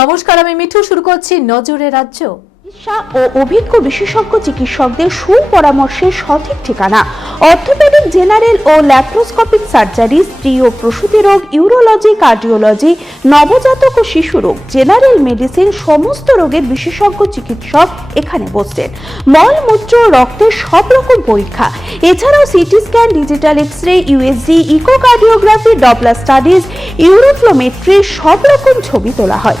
নমস্কার, আমি মিঠু। শুরু করছি নজরে রাজ্য। চিকিৎসা ও অভিজ্ঞ বিশেষজ্ঞ চিকিৎসকদের সুপরামর্শের সঠিক ঠিকানা। অর্থোপেডিক জেনারেল ও ল্যাপ্রোস্কোপিক সার্জারি, স্ত্রী ও প্রসূতি রোগ, ইউরোলজি, কার্ডিওলজি, নবজাতক ও শিশু রোগ, জেনারেল মেডিসিন, সমস্ত রোগের বিশেষজ্ঞ চিকিৎসক এখানে বসছেন মলমূত্র রক্তের সব রকম পরীক্ষা। এছাড়াও CT scan, digital X ray USG, echocardiography Doppler studies, uroflowmetry, সব রকম ছবি তোলা হয়।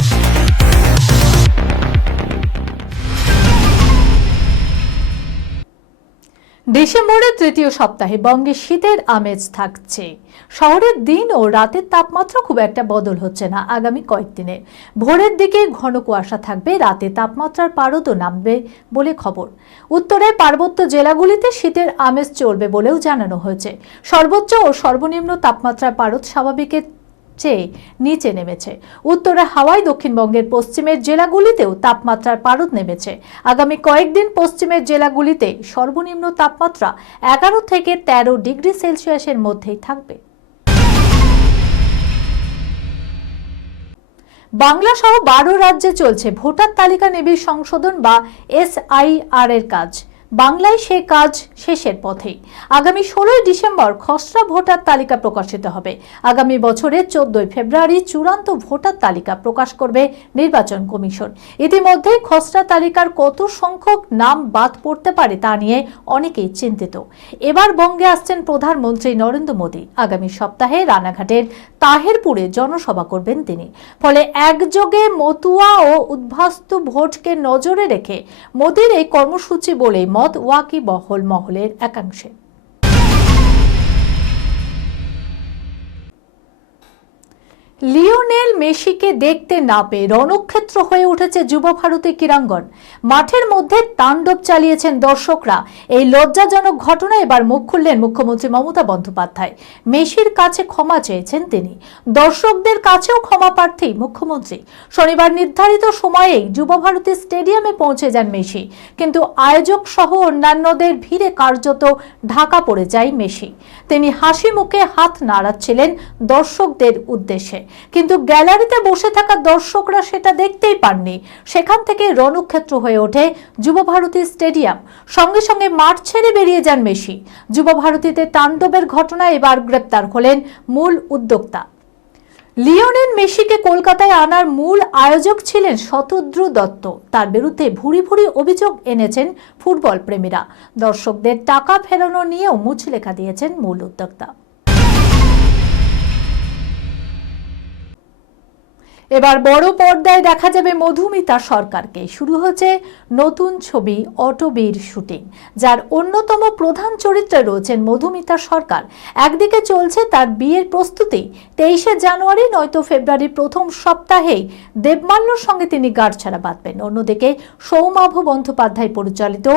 ডিসেম্বরের তৃতীয় সপ্তাহে বঙ্গে শীতের আমেজ থাকছে। শহরের দিন ও রাতের তাপমাত্রা খুব একটা বদল হচ্ছে না আগামী কয়েকদিনে। ভোরের দিকে ঘন কুয়াশা থাকবে, রাতে তাপমাত্রার পারদও নামবে বলে খবর। উত্তরের পার্বত্য জেলাগুলিতে শীতের আমেজ চলবে বলেও জানানো হয়েছে। সর্বোচ্চ ও সর্বনিম্ন তাপমাত্রার পারদ স্বাভাবিকের চেয়ে নিচে নেমেছে। উত্তরে হাওয়াই দক্ষিণবঙ্গের পশ্চিমের জেলাগুলিতেও তাপমাত্রার পারদ নেমেছে। আগামী কয়েকদিন পশ্চিমের জেলাগুলিতে সর্বনিম্ন তাপমাত্রা এগারো থেকে তেরো ডিগ্রি সেলসিয়াসের মধ্যেই থাকবে। বাংলা সহ বারো রাজ্যে চলছে ভোটার তালিকা নিবিড় সংশোধন বা এসআইআর এর কাজ। বাংলায় সে কাজ শেষের পথেই। আগামী ষোলোই ডিসেম্বর খসড়া ভোটার তালিকা প্রকাশিত হবে। আগামী বছরের চোদ্দই ফেব্রুয়ারি চূড়ান্ত ভোটার তালিকা প্রকাশ করবে নির্বাচন কমিশন। ইতিমধ্যে খসড়া তালিকার কত সংখ্যক নাম বাদ পড়তে পারে তা নিয়ে অনেকেই চিন্তিত। এবার বঙ্গে আসছেন প্রধানমন্ত্রী নরেন্দ্র মোদী। আগামী সপ্তাহে রানাঘাটের তাহেরপুরে জনসভা করবেন তিনি। ফলে একযোগে মতুয়া ও উদ্ভাস্তু ভোটকে নজরে রেখে মোদীর এই কর্মসূচি বলেই মত ওয়াকি বহল মহলের একাংশে। লিওনেল মেসিকে দেখতে না পেয়ে রণক্ষেত্র হয়ে উঠেছে যুব ভারতী ক্রীড়াঙ্গন। মাঠের মধ্যে তাণ্ডব চালিয়েছেন দর্শকরা। এই লজ্জাজনক ঘটনা এবার মুখ খুললেন মুখ্যমন্ত্রী মমতা বন্দ্যোপাধ্যায়। মেসির কাছে ক্ষমা চেয়েছেন তিনি। দর্শকদের কাছেও ক্ষমা প্রার্থী মুখ্যমন্ত্রী। শনিবার নির্ধারিত সময়েই যুব ভারতী স্টেডিয়ামে পৌঁছে যান মেসি। কিন্তু আয়োজক সহ অন্যান্যদের ভিড়ে কার্যত ঢাকা পড়ে যায় মেসি। তিনি হাসি মুখে হাত নাড়াচ্ছিলেন দর্শকদের উদ্দেশ্যে। কিন্তু গ্যালারিতে বসে থাকা দর্শকরা সেটা দেখতেই পাননি। সেখান থেকে রণক্ষেত্র হয়ে ওঠে যুব ভারতী স্টেডিয়াম। সঙ্গে সঙ্গে মাঠ ছেড়ে বেরিয়ে যান মেসি। যুব ভারতীতে তাণ্ডবের ঘটনায় এবার গ্রেপ্তার হলেন মূল উদ্যোক্তা। লিওনেল মেসিকে কলকাতায় আনার মূল আয়োজক ছিলেন শতদ্রু দত্ত। তার বিরুদ্ধে ভুরি ভুরি অভিযোগ এনেছেন ফুটবল প্রেমীরা দর্শকদের টাকা ফেরানো নিয়েও মুচলেখা দিয়েছেন মূল উদ্যোক্তা। এবার বড় পর্দায় দেখা যাবে মধুমিতা সরকারকে। শুরু হচ্ছে নতুন ছবি অটোবীর শুটিং, যার অন্যতম প্রধান চরিত্রে রয়েছেন মধুমিতা সরকার। একদিকে চলছে তার বিয়ের প্রস্তুতি, তেইশে জানুয়ারি নয়তো ফেব্রুয়ারির প্রথম সপ্তাহেই দেবমাল্যর সঙ্গে তিনি গাঁটছাড়া বাঁধবেন। অন্যদিকে সৌমাভ বন্দ্যোপাধ্যায় পরিচালিত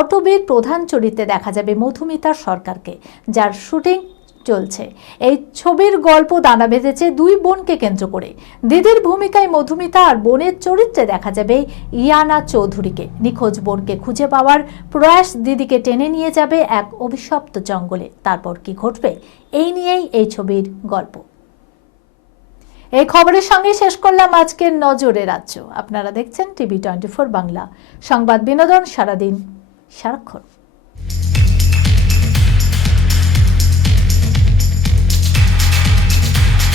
অটোবীর প্রধান চরিত্রে দেখা যাবে মধুমিতা সরকারকে, যার শুটিং চলছে। এই ছবির গল্প দানা বেঁধেছে দুই বোনকে কেন্দ্র করে। দিদির ভূমিকায় মধুমিতা আর বোনের চরিত্রে দেখা যাবে ইয়ানা চৌধুরীকে। নিখোঁজ বোনকে খুঁজে পাওয়ার প্রয়াস দিদিকে টেনে নিয়ে যাবে এক অভিশপ্ত জঙ্গলে। তারপর কি ঘটবে? এই নিয়েই এই ছবির গল্প। এই খবরের সঙ্গে শেষ করলাম আজকের নজরে রাজ্য। আপনারা দেখছেন টিভি টোয়েন্টি ফোর বাংলা। সংবাদ বিনোদন সারাদিন সারাক্ষণ।